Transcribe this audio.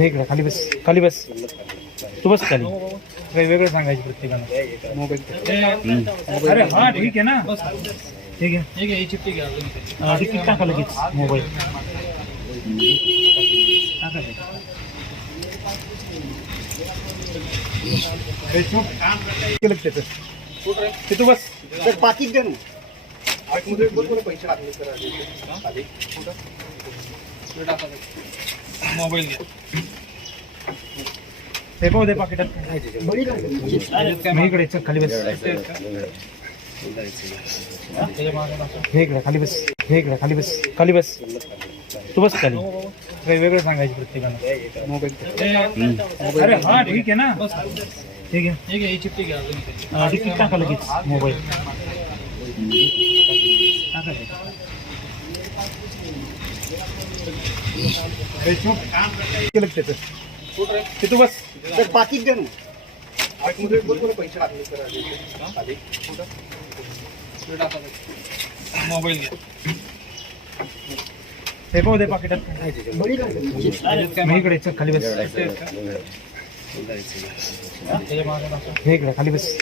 हे इकडे खाली बस खाली बस. तू बस खाली. काही वेगळं सांगायचं प्रत्येकानं. मोबाईल अरे हा ठीक आहे ना. ठीक आहे. हा, तिकीट टाका लगेच मोबाईल? टाका ते. बस. पाकिट द्या ना. पैसे लागले. मोबाईल घे. ते पाहू दे पाकिटात. इकडे चल खाली बस. हे इकडे खाली बस. हे इकडे खाली बस. खाली बस. तू बस खाली. काही वेगळं सांगायचं प्रत्येकानं. मोबाईल अरे हा ठीक आहे ना. ठीक आहे. हा, तिकीट टाका लगेच मोबाईल. टाका. केलं त्याचं ते तू बस तर पाकिट द्या ना आतमध्ये बरोबर पैसे तर आधी. मोबाईल ते पाहू दे पाकिटात लागली. मी इकडे चल खाली बस हे इकडे खाली बस